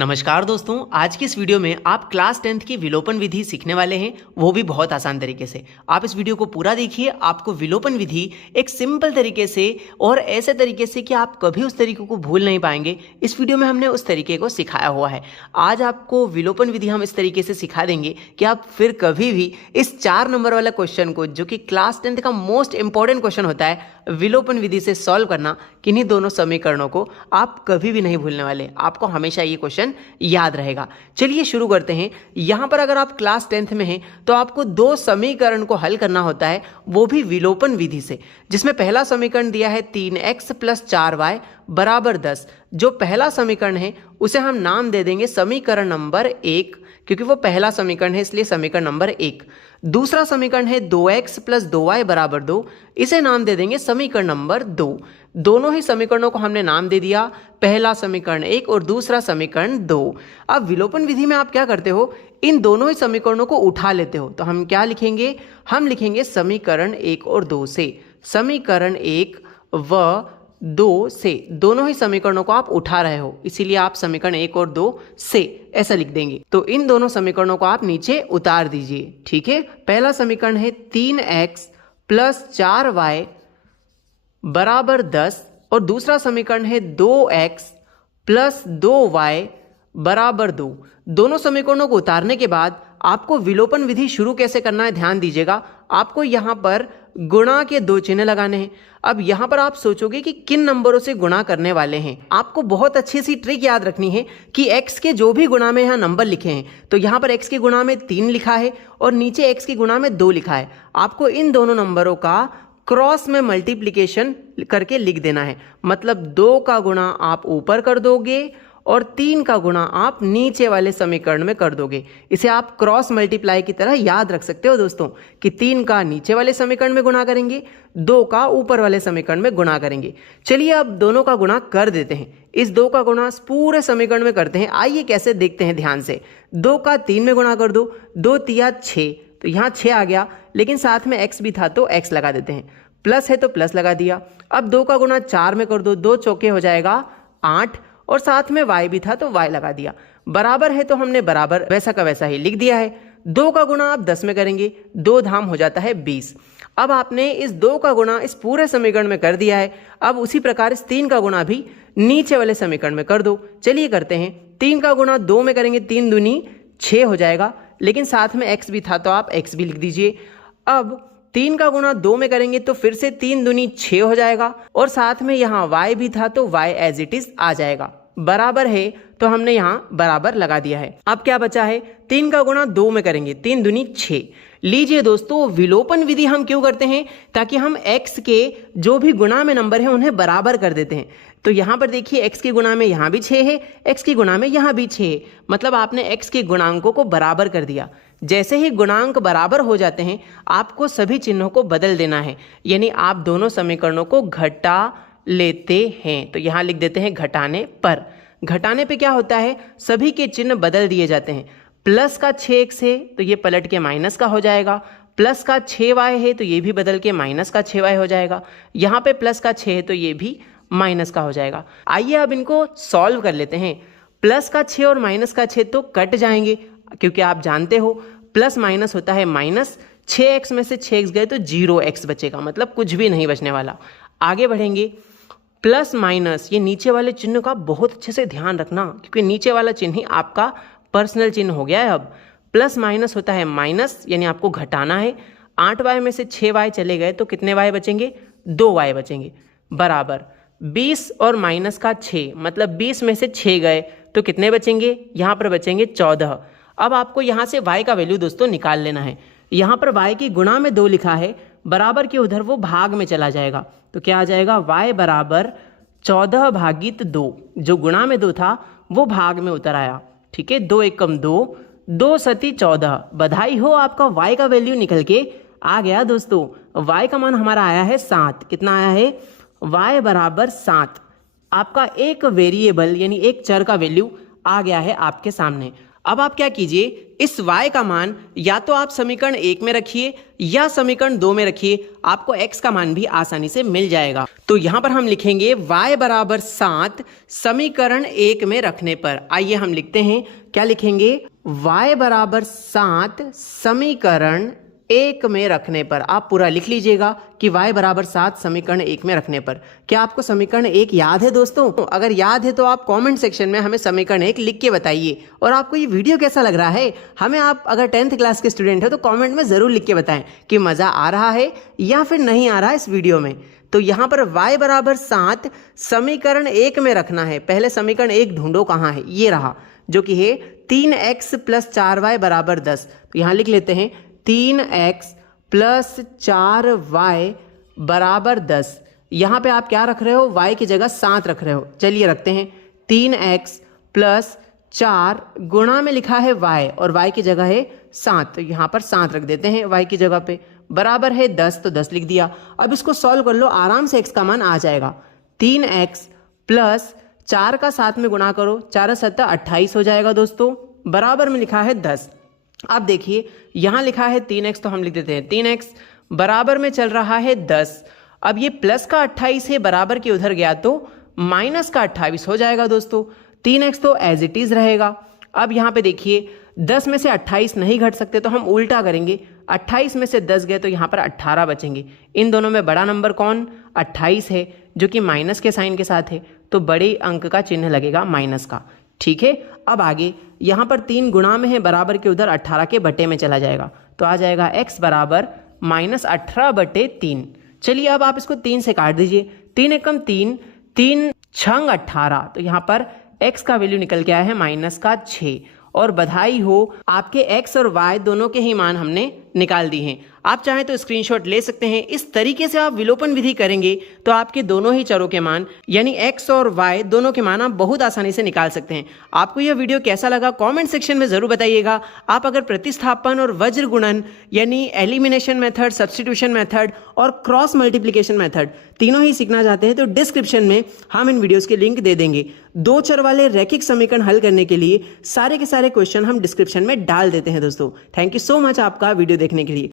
नमस्कार दोस्तों, आज की इस वीडियो में आप क्लास 10th की विलोपन विधि सीखने वाले हैं, वो भी बहुत आसान तरीके से। आप इस वीडियो को पूरा देखिए, आपको विलोपन विधि एक सिंपल तरीके से और ऐसे तरीके से कि आप कभी उस तरीके को भूल नहीं पाएंगे। इस वीडियो में हमने उस तरीके को सिखाया हुआ है। आज आपको विलोपन विधि हम इस तरीके से सिखा देंगे कि आप फिर कभी भी इस 4 नंबर वाला क्वेश्चन को, जो कि क्लास 10th का मोस्ट इंपॉर्टेंट क्वेश्चन होता है, विलोपन विधि से सॉल्व करना, किन्हीं दोनों समीकरणों को आप कभी भी नहीं भूलने वाले। आपको हमेशा ये क्वेश्चन याद रहेगा। चलिए शुरू करते हैं। यहां पर अगर आप क्लास 10th में हैं तो आपको 2 समीकरण को हल करना होता है, वो भी विलोपन विधि से, जिसमें पहला समीकरण दिया है 3x + 4y = 10। जो पहला समीकरण है उसे हम नाम दे देंगे समीकरण नंबर 1, क्योंकि वो पहला समीकरण है, इसलिए समीकरण नंबर 1। दूसरा समीकरण है 2x + 2y = 2, इसे नाम दे देंगे समीकरण नंबर 2। दोनों ही समीकरणों को हमने नाम दे दिया, पहला समीकरण 1 और दूसरा समीकरण 2। अब विलोपन विधि में आप क्या करते हो, इन दोनों ही समीकरणों को उठा लेते हो। तो हम क्या लिखेंगे, हम लिखेंगे समीकरण 1 और 2 से। समीकरण 1 व 2 से दोनों ही समीकरणों को आप उठा रहे हो, इसीलिए आप समीकरण 1 और 2 से ऐसा लिख देंगे। तो इन दोनों समीकरणों को आप नीचे उतार दीजिए। ठीक है, पहला समीकरण है 3x + 4y = 10 और दूसरा समीकरण है 2x + 2y = 2। दोनों समीकरणों को उतारने के बाद आपको विलोपन विधि शुरू कैसे करना है, ध्यान दीजिएगा। आपको यहां पर गुणा के 2 चिन्ह लगाने हैं। अब यहां पर आप सोचोगे कि किन नंबरों से गुणा करने वाले हैं। आपको बहुत अच्छी सी ट्रिक याद रखनी है कि x के जो भी गुणा में यहां नंबर लिखे हैं, तो यहां पर x के गुणा में 3 लिखा है और नीचे x के गुणा में 2 लिखा है। आपको इन दोनों नंबरों का क्रॉस में मल्टीप्लिकेशन करके लिख देना है। मतलब 2 का गुणा आप ऊपर कर दोगे और 3 का गुणा आप नीचे वाले समीकरण में कर दोगे। इसे आप क्रॉस मल्टीप्लाई की तरह याद रख सकते हो दोस्तों, कि 3 का नीचे वाले समीकरण में गुणा करेंगे, 2 का ऊपर वाले समीकरण में गुणा करेंगे। चलिए अब दोनों का गुणा कर देते हैं। इस 2 का गुणा पूरे समीकरण में करते हैं। आइए कैसे देखते हैं ध्यान से। 2 का 3 में गुणा कर दो, 2 तिया 6, तो यहाँ 6 आ गया, लेकिन साथ में x भी था तो x लगा देते हैं। प्लस है तो प्लस लगा दिया। अब 2 का गुणा 4 में कर दो, 2 चौके हो जाएगा 8 और साथ में y भी था तो y लगा दिया। बराबर है तो हमने बराबर वैसा का वैसा ही लिख दिया है। 2 का गुणा आप 10 में करेंगे, 2 धाम हो जाता है 20। अब आपने इस 2 का गुणा इस पूरे समीकरण में कर दिया है। अब उसी प्रकार इस 3 का गुणा भी नीचे वाले समीकरण में कर दो। चलिए करते हैं। 3 का गुणा 2 में करेंगे, 3 दूनी 6 हो जाएगा, लेकिन साथ में x भी था तो आप x भी लिख दीजिए। अब 3 का गुणा 2 में करेंगे तो फिर से 3 दूनी 6 हो जाएगा और साथ में यहाँ y भी था तो y एज इट इज आ जाएगा। बराबर है तो हमने यहाँ बराबर लगा दिया है। अब क्या बचा है, 3 का गुणा 2 में करेंगे, 3 दूनी 6। लीजिए दोस्तों, विलोपन विधि हम क्यों करते हैं, ताकि हम x के जो भी गुणा में नंबर है उन्हें बराबर कर देते हैं। तो यहाँ पर देखिए, x के गुणा में यहाँ भी 6 है, x के गुणा में यहाँ भी 6 है, मतलब आपने x के गुणांकों को बराबर कर दिया। जैसे ही गुणांक बराबर हो जाते हैं, आपको सभी चिन्हों को बदल देना है, यानी आप दोनों समीकरणों को घटा लेते हैं। तो यहाँ लिख देते हैं घटाने पर। घटाने पे क्या होता है, सभी के चिन्ह बदल दिए जाते हैं। प्लस का 6x है तो ये पलट के माइनस का हो जाएगा, प्लस का 6y है तो ये भी बदल के माइनस का 6y हो जाएगा, यहाँ पे प्लस का 6 है तो ये भी माइनस का हो जाएगा। आइए अब इनको सॉल्व कर लेते हैं। प्लस का 6 और माइनस का 6 तो कट जाएंगे, क्योंकि आप जानते हो प्लस माइनस होता है माइनस। 6x में से 6x गए तो 0x बचेगा, मतलब कुछ भी नहीं बचने वाला। आगे बढ़ेंगे। प्लस माइनस, ये नीचे वाले चिन्ह का बहुत अच्छे से ध्यान रखना, क्योंकि नीचे वाला चिन्ह ही आपका पर्सनल चिन्ह हो गया है। अब प्लस माइनस होता है माइनस, यानी आपको घटाना है। 8y में से 6y चले गए तो कितने y बचेंगे, 2y बचेंगे। बराबर 20 और माइनस का 6, मतलब 20 में से 6 गए तो कितने बचेंगे, यहाँ पर बचेंगे 14। अब आपको यहाँ से y का वैल्यू दोस्तों निकाल लेना है। यहाँ पर y की गुणा में 2 लिखा है, बराबर के उधर वो भाग में चला जाएगा, तो क्या आ जाएगा, y = 14/2। जो गुणा में 2 था वो भाग में उतर आया। ठीक है, 2 एकम 2, 2 सती 14। बधाई हो, आपका y का वैल्यू निकल के आ गया दोस्तों। y का मान हमारा आया है 7। कितना आया है, y = 7। आपका एक वेरिएबल यानी एक चर का वैल्यू आ गया है आपके सामने। अब आप क्या कीजिए, इस y का मान या तो आप समीकरण 1 में रखिए या समीकरण 2 में रखिए, आपको x का मान भी आसानी से मिल जाएगा। तो यहां पर हम लिखेंगे y बराबर 7 समीकरण 1 में रखने पर। आइए हम लिखते हैं, क्या लिखेंगे, y बराबर 7 समीकरण 1 में रखने पर। आप पूरा लिख लीजिएगा कि y बराबर 7 समीकरण 1 में रखने पर। क्या आपको समीकरण 1 याद है दोस्तों? अगर याद है तो आप कमेंट सेक्शन में हमें समीकरण 1 लिख के बताइए। और आपको ये वीडियो कैसा लग रहा है, हमें आप अगर 10th क्लास के स्टूडेंट है तो कमेंट में ज़रूर लिख के बताएं कि मज़ा आ रहा है या फिर नहीं आ रहा है इस वीडियो में। तो यहाँ पर y बराबर 7 समीकरण 1 में रखना है। पहले समीकरण 1 ढूंढो, कहाँ है, ये रहा, जो कि है 3x + 4y बराबर 10। तो यहाँ लिख लेते हैं 3x + 4y बराबर 10। यहाँ पे आप क्या रख रहे हो, y की जगह 7 रख रहे हो। चलिए रखते हैं 3x + 4 गुणा में लिखा है y और y की जगह है 7, तो यहाँ पर 7 रख देते हैं y की जगह पे, बराबर है 10, तो 10 लिख दिया। अब इसको सॉल्व कर लो, आराम से x का मान आ जाएगा। 3x + 4 का 7 में गुणा करो, 4 × 7 = 28 हो जाएगा दोस्तों, बराबर में लिखा है 10। अब देखिए यहाँ लिखा है 3x, तो हम लिख देते हैं 3x, बराबर में चल रहा है 10। अब ये प्लस का 28 है, बराबर के उधर गया तो माइनस का 28 हो जाएगा दोस्तों। 3x तो एज इट इज रहेगा। अब यहाँ पे देखिए 10 में से 28 नहीं घट सकते, तो हम उल्टा करेंगे, 28 में से 10 गए तो यहाँ पर 18 बचेंगे। इन दोनों में बड़ा नंबर कौन, 28 है, जो कि माइनस के साइन के साथ है, तो बड़े अंक का चिन्ह लगेगा माइनस का। ठीक है, अब आगे यहाँ पर 3 गुणा में है, बराबर के उधर 18 के बटे में चला जाएगा, तो आ जाएगा x बराबर -18/3। चलिए अब आप इसको 3 से काट दीजिए, 3 एकम 3, 3 छंग 18, तो यहाँ पर x का वैल्यू निकल के आया है -6। और बधाई हो, आपके x और y दोनों के ही मान हमने निकाल दी हैं। आप चाहें तो स्क्रीनशॉट ले सकते हैं। इस तरीके से आप विलोपन विधि करेंगे तो आपके दोनों ही चरों के मान यानी x और y दोनों के मान आप बहुत आसानी से निकाल सकते हैं। आपको यह वीडियो कैसा लगा कमेंट सेक्शन में ज़रूर बताइएगा। आप अगर प्रतिस्थापन और वज्र गुणन यानी एलिमिनेशन मेथड, सब्स्टिट्यूशन मेथड और क्रॉस मल्टीप्लिकेशन मेथड तीनों ही सीखना चाहते हैं तो डिस्क्रिप्शन में हम इन वीडियोज़ के लिंक दे देंगे। 2 चर वाले रैखिक समीकरण हल करने के लिए सारे के सारे क्वेश्चन हम डिस्क्रिप्शन में डाल देते हैं दोस्तों। थैंक यू सो मच आपका वीडियो देखने के लिए।